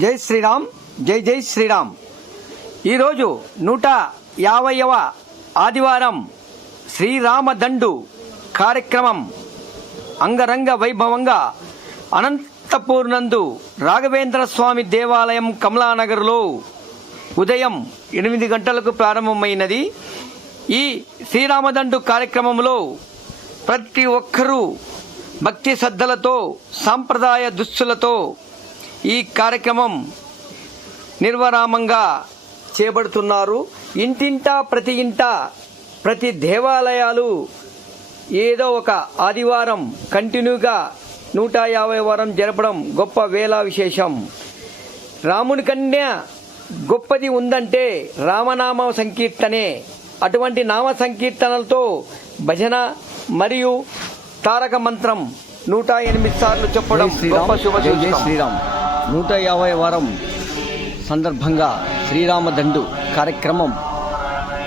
జై శ్రీరామ్ జై జై శ్రీరామ్. ఈరోజు నూట యాభైవ ఆదివారం శ్రీరామదండు కార్యక్రమం. అంగరంగ వైభవంగా అనంతపూర్ నందు రాఘవేంద్ర స్వామి దేవాలయం కమలానగర్లో ఉదయం ఎనిమిది గంటలకు ప్రారంభమైనది. ఈ శ్రీరామదండు కార్యక్రమంలో ప్రతి ఒక్కరూ భక్తి శ్రద్ధలతో సాంప్రదాయ దుస్తులతో ఈ కార్యక్రమం నిర్వరామంగా చేపడుతున్నారు. ఇంటింటా ప్రతి ఇంట ప్రతి దేవాలయాలు ఏదో ఒక ఆదివారం కంటిన్యూగా నూట యాభై వారం జరపడం గొప్ప వేళ విశేషం. రాముని కన్య గొప్పది ఉందంటే రామనామ సంకీర్తనే. అటువంటి నామ సంకీర్తనలతో భజన మరియు తారక మంత్రం నూట ఎనిమిది సార్లు చెప్పడం గొప్ప శుభ. శ్రీరామ్. నూట యాభై వారం సందర్భంగా శ్రీరామదండు కార్యక్రమం.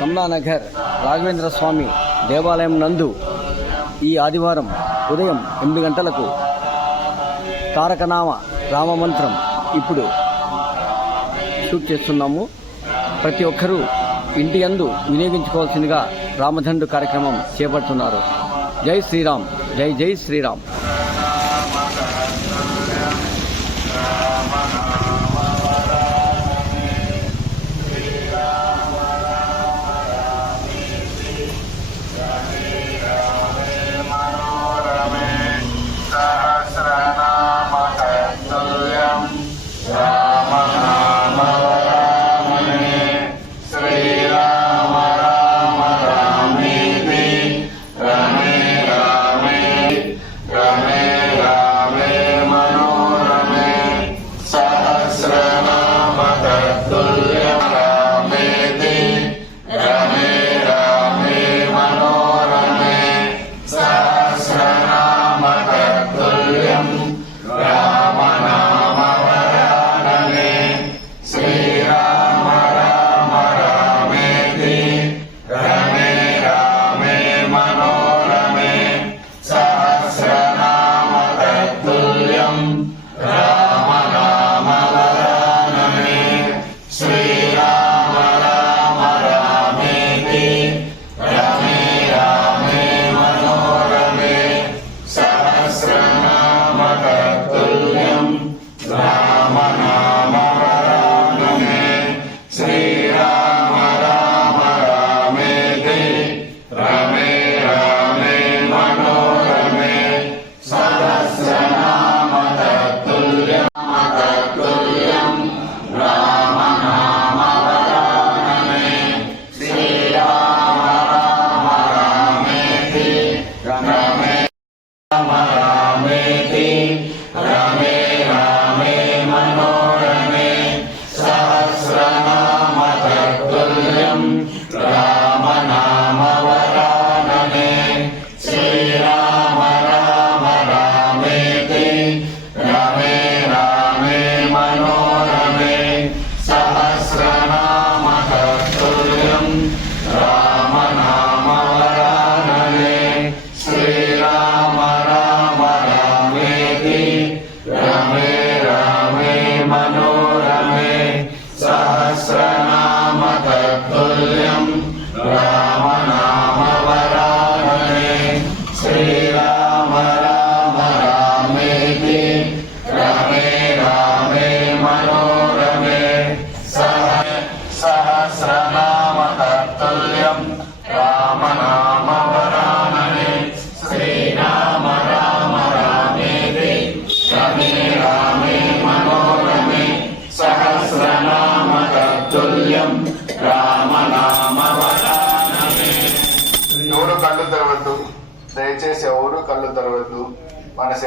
కమలానగర్ రాఘవేంద్ర స్వామి దేవాలయం నందు ఈ ఆదివారం ఉదయం ఎనిమిది గంటలకు తారకనామ రామమంత్రం ఇప్పుడు షూట్ చేస్తున్నాము. ప్రతి ఒక్కరూ ఇంటి అందు వినియోగించుకోవాల్సిందిగా రామదండు కార్యక్రమం చేపడుతున్నారు. జై శ్రీరామ్ జై జై శ్రీరామ్.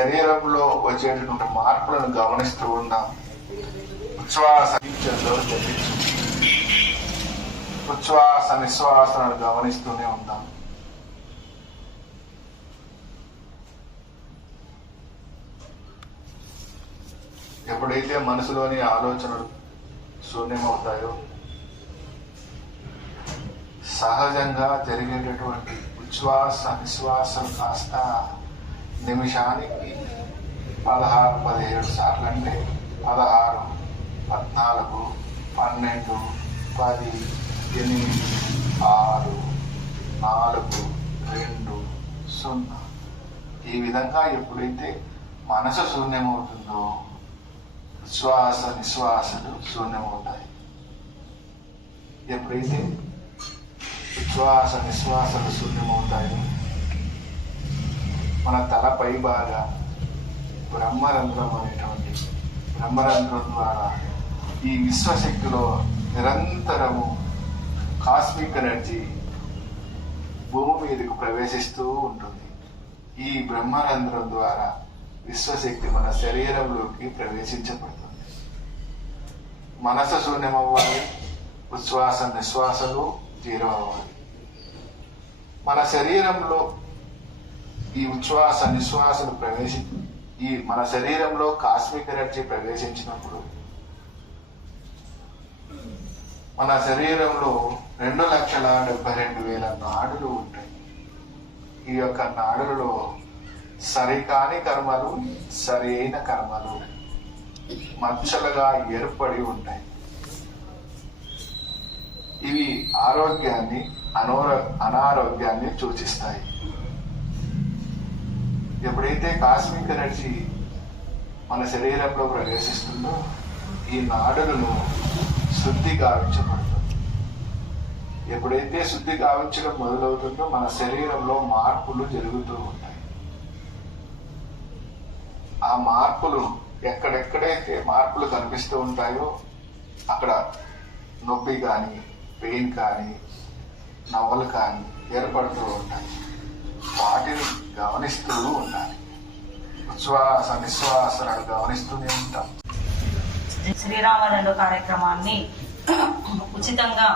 శరీరంలో వచ్చేటటువంటి మార్పులను గమనిస్తూ ఉన్నాం. ఉచ్ఛ్వాస నిత్యంలో జపించు. ఉచ్ఛ్వాస నిశ్వాసను గమనిస్తూనే ఉంటాం. ఎప్పుడైతే మనసులోని ఆలోచనలు శూన్యమవుతాయో సహజంగా జరిగేటటువంటి ఉచ్ఛ్వాస నిశ్వాసం కాస్త నిమిషానికి పదహారు పదిహేడు సార్లు అంటే పదహారు పద్నాలుగు పన్నెండు పది ఎనిమిది ఆరు నాలుగు రెండు సున్నా. ఈ విధంగా ఎప్పుడైతే మనసు శూన్యమవుతుందో శ్వాస నిశ్వాసలు శూన్యమవుతాయి. ఎప్పుడైతే శ్వాస నిశ్వాసలు శూన్యమవుతాయో మన తల పై బాగా బ్రహ్మరంధ్రం అనేటువంటి బ్రహ్మరంధ్రం ద్వారా ఈ విశ్వశక్తిలో నిరంతరము కాస్మిక్ ఎనర్జీ భూమి మీదకు ప్రవేశిస్తూ ఉంటుంది. ఈ బ్రహ్మరంధ్రం ద్వారా విశ్వశక్తి మన శరీరంలోకి ప్రవేశించబడుతుంది. మనసు శూన్యమవ్వాలి ఉచ్ఛ్వాస నిశ్వాసలు జీరో అవ్వాలి మన శరీరంలో ఈ ఉచ్ఛ్వాస నిశ్వాసలు ప్రవేశి ఈ మన శరీరంలో కాస్మిక్ ఎనర్జీ ప్రవేశించినప్పుడు మన శరీరంలో రెండు లక్షల డెబ్బై రెండు వేల నాడులు ఉంటాయి. ఈ యొక్క నాడులలో సరికాని కర్మలు సరి అయిన కర్మలు మచ్చలుగా ఏర్పడి ఉంటాయి. ఇవి ఆరోగ్యాన్ని అనోర అనారోగ్యాన్ని సూచిస్తాయి. ఎప్పుడైతే కాస్మిక్ ఎనర్జీ మన శరీరంలో ప్రవేశిస్తుందో ఈ నాడులను శుద్ధి గావించబడుతుంది. ఎప్పుడైతే శుద్ధి గావించడం మొదలవుతుందో మన శరీరంలో మార్పులు జరుగుతూ ఉంటాయి. ఆ మార్పులు ఎక్కడెక్కడైతే మార్పులు కనిపిస్తూ ఉంటాయో అక్కడ నొప్పి కానీ పెయిన్ కానీ నవ్వలు కానీ ఏర్పడుతూ ఉంటాయి. వాటిని గమనిస్తూ ఉండాలి. ఉచ్ఛ్వాస నిశ్వాసలను గమనిస్తూనే ఉంటాం. శ్రీరామదండు కార్యక్రమాన్ని ఉచితంగా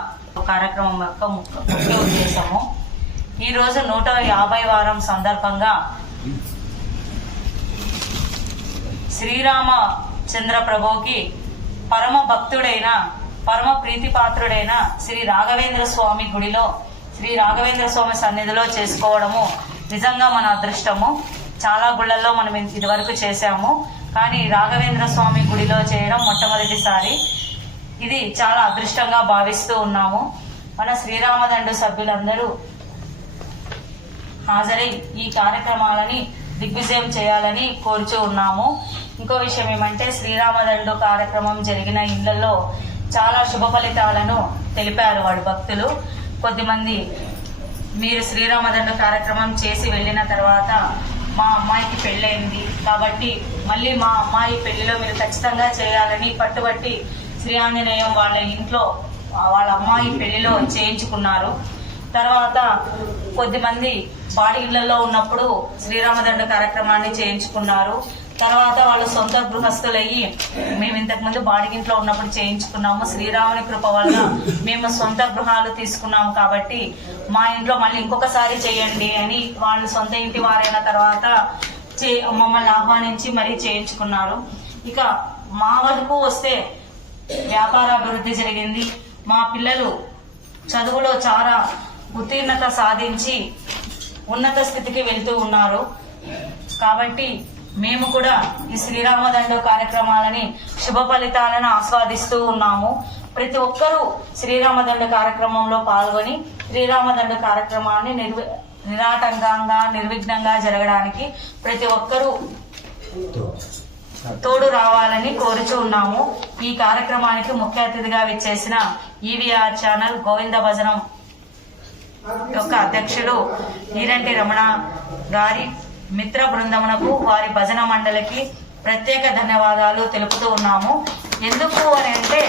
కార్యక్రమం యొక్క ముఖ్య ఉద్దేశము. ఈ రోజు నూట యాభై వారం సందర్భంగా శ్రీరామ చంద్ర ప్రభుకి పరమ భక్తుడైన పరమ ప్రీతిపాత్రుడైన శ్రీ రాఘవేంద్ర స్వామి గుడిలో శ్రీ రాఘవేంద్ర స్వామి సన్నిధిలో చేసుకోవడము నిజంగా మన అదృష్టము. చాలా గుళ్ళల్లో మనం ఇదివరకు చేసాము కానీ రాఘవేంద్ర స్వామి గుడిలో చేయడం మొట్టమొదటిసారి. ఇది చాలా అదృష్టంగా భావిస్తూ ఉన్నాము. మన శ్రీరామదండు సభ్యులందరూ హాజరై ఈ కార్యక్రమాలని దిగ్విజయం చేయాలని కోరుచూ ఉన్నాము. ఇంకో విషయం ఏమంటే శ్రీరామదండు కార్యక్రమం జరిగిన ఇళ్ళలో చాలా శుభ ఫలితాలను తెలిపారు వాడు భక్తులు. కొద్దిమంది మీరు శ్రీరామదండ కార్యక్రమం చేసి వెళ్ళిన తర్వాత మా అమ్మాయికి పెళ్ళైంది కాబట్టి మళ్ళీ మా అమ్మాయి పెళ్ళిలో మీరు ఖచ్చితంగా చేయాలని పట్టుబట్టి శ్రీ ఆంజనేయం వాళ్ళ ఇంట్లో వాళ్ళ అమ్మాయి పెళ్ళిలో చేయించుకున్నారు. తర్వాత కొద్దిమంది బాడీ ఇళ్ళలో ఉన్నప్పుడు శ్రీరామదండ కార్యక్రమాన్ని చేయించుకున్నారు. తర్వాత వాళ్ళు సొంత గృహస్థులయ్యి మేము ఇంతకుముందు బాడిగింట్లో ఉన్నప్పుడు చేయించుకున్నాము. శ్రీరాముని కృప వల్ల మేము సొంత గృహాలు తీసుకున్నాము కాబట్టి మా ఇంట్లో మళ్ళీ ఇంకొకసారి చేయండి అని వాళ్ళు సొంత ఇంటి వారైన తర్వాత చే మమ్మల్ని ఆహ్వానించి మరీ చేయించుకున్నారు. ఇక మా వరకు వస్తే వ్యాపార అభివృద్ధి జరిగింది. మా పిల్లలు చదువులో చాలా ఉత్తీర్ణత సాధించి ఉన్నత స్థితికి వెళ్తూ ఉన్నారు. కాబట్టి మేము కూడా ఈ శ్రీరామదండ కార్యక్రమాలని శుభ ఫలితాలను ఆస్వాదిస్తూ ఉన్నాము. ప్రతి ఒక్కరూ శ్రీరామదండ కార్యక్రమంలో పాల్గొని శ్రీరామదండ కార్యక్రమాన్ని నిర్వి నిరాటంకంగా నిర్విఘ్నంగా జరగడానికి ప్రతి ఒక్కరూ తోడు రావాలని కోరుచూ ఉన్నాము. ఈ కార్యక్రమానికి ముఖ్య అతిథిగా విచ్చేసిన ఈవీఆర్ ఛానల్ గోవింద భజనం యొక్క అధ్యక్షులు ఈరంటి రమణ గారి మిత్ర బృందమునకు వారి భజన మండలికి ప్రత్యేక ధన్యవాదాలు తెలుపుతూ ఉన్నాము. ఎందుకు అని అంటే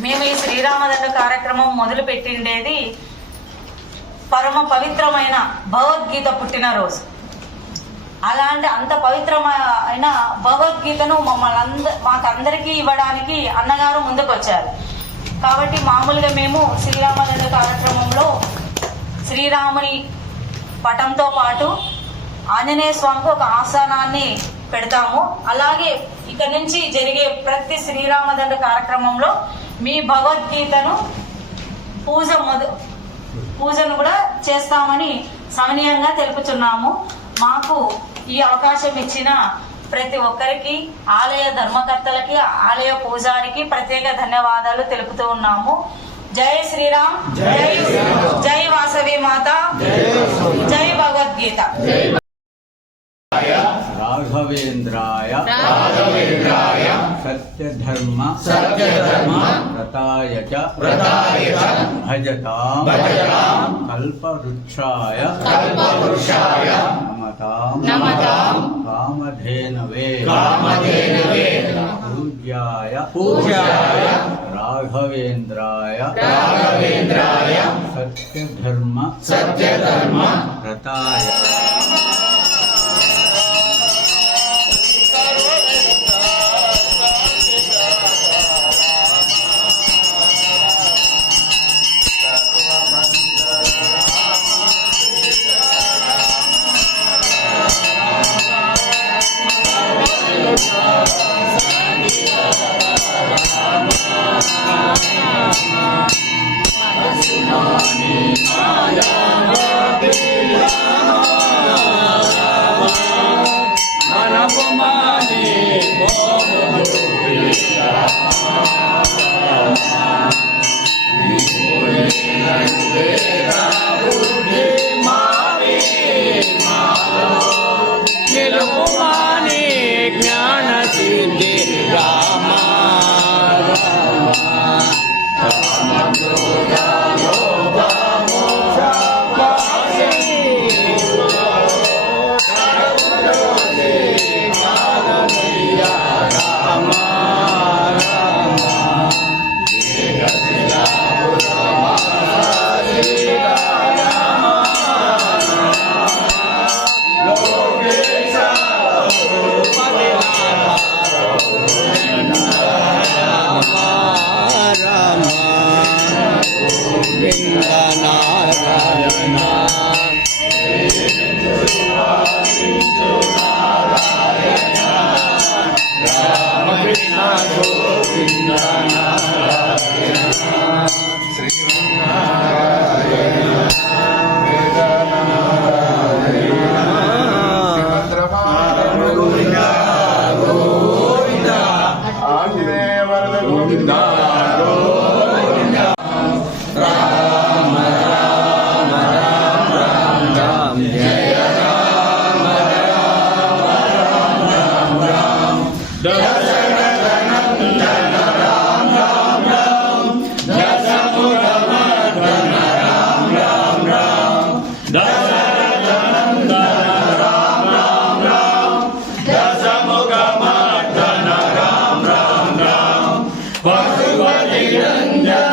మేము ఈ శ్రీరామదండ కార్యక్రమం మొదలు పెట్టిండేది పరమ పవిత్రమైన భగవద్గీత పుట్టినరోజు అలాంటి అంత పవిత్రమైన భగవద్గీతను మమ్మల్ని అంద మాకందరికీ ఇవ్వడానికి అన్నగారు ముందుకు వచ్చారు కాబట్టి మామూలుగా మేము శ్రీరామదండ కార్యక్రమంలో శ్రీరాముని పటంతో పాటు ఆంజనేయ స్వామికి ఒక ఆసనాన్ని పెడతాము. అలాగే ఇక నుంచి జరిగే ప్రతి శ్రీరామదండ కార్యక్రమంలో మీ భగవద్గీతను పూజ మొద పూజను కూడా చేస్తామని సమనీయంగా తెలుపుతున్నాము మాకు ఈ అవకాశం ఇచ్చిన ప్రతి ఒక్కరికి ఆలయ ధర్మకర్తలకి ఆలయ పూజారికి ప్రత్యేక ధన్యవాదాలు తెలుపుతూ ఉన్నాము. జై శ్రీరామ్. జై జై వాసవి మాత. జై భగవద్గీత. राघवेन्द्राय। राघवेन्द्राय। सत्यधर्म सत्यधर्म। रताय च। रताय च। भजतां भजतां कल्पवृक्षाय। कल्पवृक्षाय। नमतां नमतां कामधेनवे। कामधेनवे। पूज्याय। पूज्याय। राघवेन्द्राय। राघवेन्द्राय। सत्यधर्म। सत्यधर्म। रताय 快活的人呐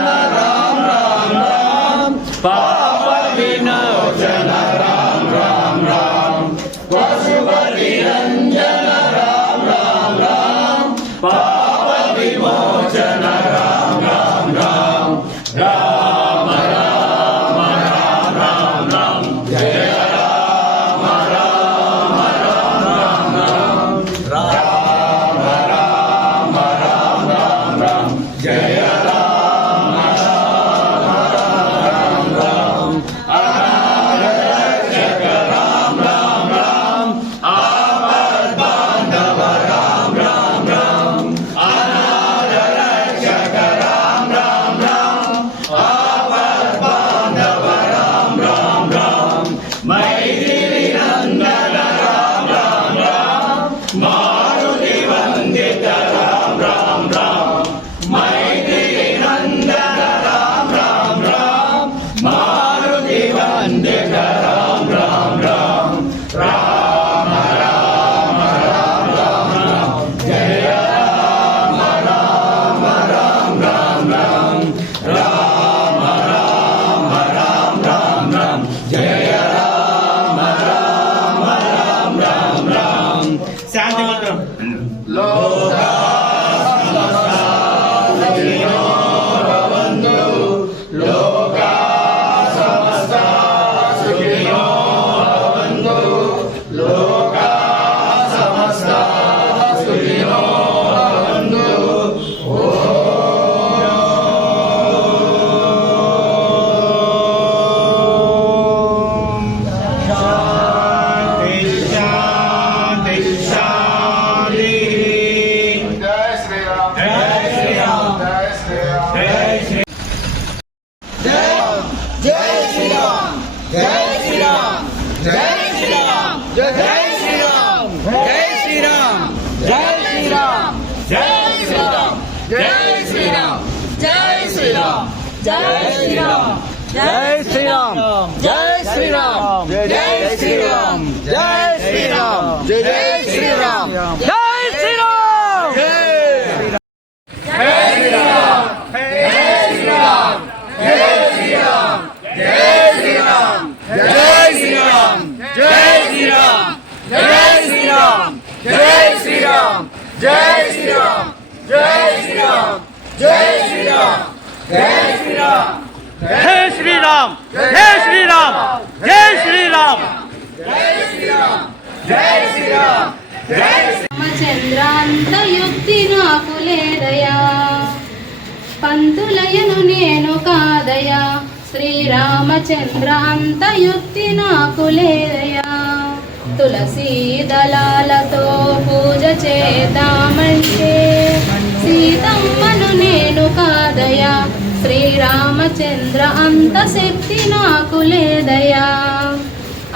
శ్రీరామ్. జై శ్రీరామ్. జై శ్రీరామ్. చంద్రాంత యుక్తి నాకు లేదయా పంతులయను నేను కాదయా. శ్రీరామచంద్రాంత యుక్తి నాకు లేదయా తులసీ దళాలతో పూజ చేద్దామంటే సీతమ్మను నేను కాదయా. శ్రీరామచంద్ర అంత శక్తి నాకు లేదయా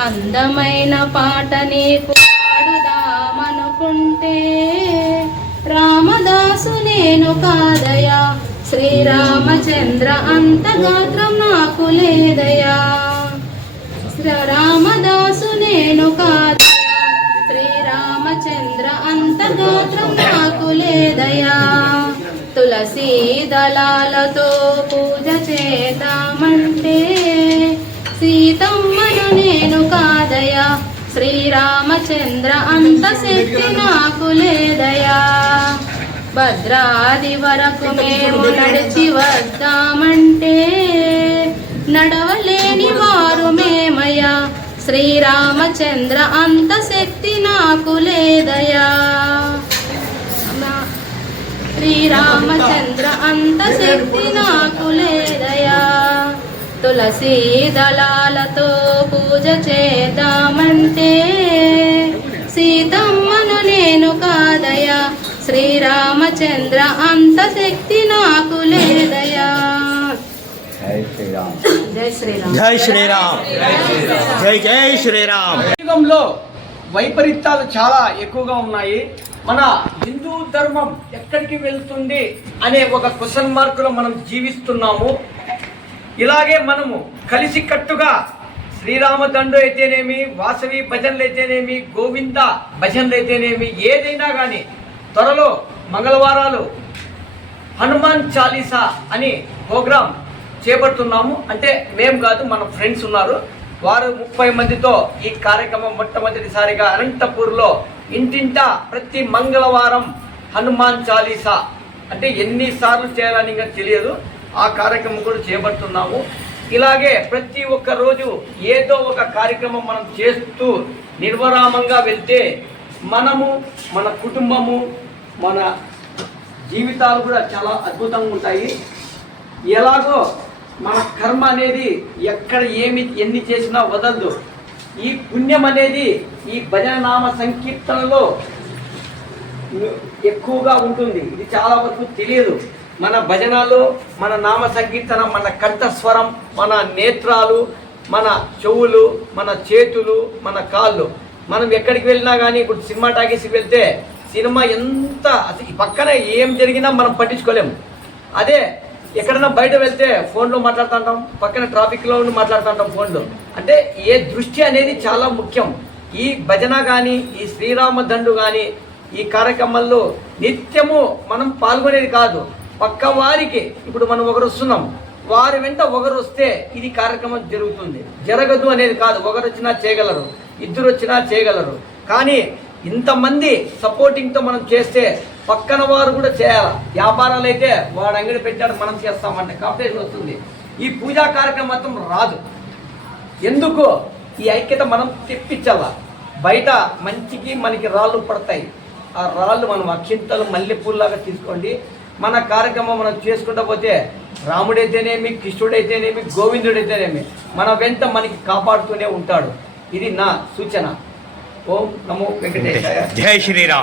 అందమైన పాట నీకు పాడుదామనుకుంటే రామదాసు నేను కాదయా శ్రీరామచంద్ర అంత గాత్రం నాకు లేదయా రామదాసు నేను కాదయా శ్రీరామచంద్ర అంత గాత్రం నాకు లేదయా తులసీ దళాలతో పూజ చేద్దామంటే సీతమ్మను నేను కాదయా శ్రీరామచంద్ర అంత శక్తి నాకు లేదయా భద్రాది వరకు మేము నడిచి వద్దామంటే నడవలేని వారు మేమయ్యా. శ్రీరామచంద్ర అంత శక్తి నాకు లేదయా శ్రీరామచంద్ర అంత శక్తి నాకు లేదయా. తులసి దళాలతో పూజ చేద్దామంటే సీతమ్మను నేను కాదయా. శ్రీరామచంద్ర అంత శక్తి నాకు లేదయా. జై శ్రీరామ్. జై శ్రీరామ్. జై శ్రీరామ్. జై జై శ్రీరామ్. యుగంలో వైపరీత్యాలు చాలా ఎక్కువగా ఉన్నాయి. మన హిందూ ధర్మం ఎక్కడికి వెళ్తుంది అనే ఒక క్వశ్చన్ మార్కులో మనం జీవిస్తున్నాము. ఇలాగే మనము కలిసికట్టుగా శ్రీరామ దండు అయితేనేమి వాసవి భజనలు అయితేనేమి గోవింద భజనలు అయితేనేమి ఏదైనా కానీ త్వరలో మంగళవారాలు హనుమాన్ చాలీసా అని ప్రోగ్రాం చేపడుతున్నాము. అంటే మేము కాదు మన ఫ్రెండ్స్ ఉన్నారు. వారు ముప్పై మందితో ఈ కార్యక్రమం మొట్టమొదటిసారిగా అనంతపూర్లో ఇంటింట ప్రతి మంగళవారం హనుమాన్ చాలీసా. అంటే ఎన్నిసార్లు చేయాలని ఇంకా తెలియదు. ఆ కార్యక్రమం కూడా చేపడుతున్నాము. ఇలాగే ప్రతి ఒక్క రోజు ఏదో ఒక కార్యక్రమం మనం చేస్తూ నిర్వరామంగా వెళ్తే మనము మన కుటుంబము మన జీవితాలు కూడా చాలా అద్భుతంగా ఉంటాయి. ఎలాగో మన కర్మ అనేది ఎక్కడ ఏమి ఎన్ని చేసినా వదలదు. ఈ పుణ్యం అనేది ఈ భజన నామ సంకీర్తనలో ఎక్కువగా ఉంటుంది. ఇది చాలా వరకు తెలియదు. మన భజనలు మన నామ సంకీర్తన మన కంఠస్వరం మన నేత్రాలు మన చెవులు మన చేతులు మన కాళ్ళు. మనం ఎక్కడికి వెళ్ళినా కానీ ఇప్పుడు సినిమా టాకీస్కి వెళ్తే సినిమా ఎంత అసలు పక్కన ఏం జరిగినా మనం పట్టించుకోలేము అదే ఎక్కడైనా బయట వెళ్తే ఫోన్లో మాట్లాడుతుంటాం పక్కన ట్రాఫిక్లో ఉండి మాట్లాడుతుంటాం ఫోన్లో. అంటే ఏ దృష్టి అనేది చాలా ముఖ్యం. ఈ భజన కానీ ఈ శ్రీరామ దండు కానీ ఈ కార్యక్రమాల్లో నిత్యము మనం పాల్గొనేది కాదు. పక్క వారికి ఇప్పుడు మనం ఒకరు వస్తున్నాం. వారి వెంట ఒకరు వస్తే ఇది కార్యక్రమం జరుగుతుంది. జరగదు అనేది కాదు. ఒకరు వచ్చినా చేయగలరు. ఇద్దరు వచ్చినా చేయగలరు. కానీ ఇంతమంది సపోర్టింగ్తో మనం చేస్తే పక్కన వారు కూడా చేయాలి. వ్యాపారాలు అయితే వాడు అంగడి పెట్టాడు మనం చేస్తామంటే కాంపిటీషన్ వస్తుంది. ఈ పూజా కార్యక్రమం మాత్రం రాదు. ఎందుకు ఈ ఐక్యత మనం తెప్పించాల? బయట మంచికి మనకి రాళ్ళు పడతాయి. ఆ రాళ్ళు మనం అక్షింతలు మల్లెపూల్లాగా తీసుకోండి. మన కార్యక్రమం మనం చేసుకుంటూ పోతే రాముడైతేనేమి కృష్ణుడైతేనేమి గోవిందుడైతేనేమి మన వెంట మనకి కాపాడుతూనే ఉంటాడు. ఇది నా సూచన. ఓం నమో వెంకటేశాయ. జై శ్రీరామ్.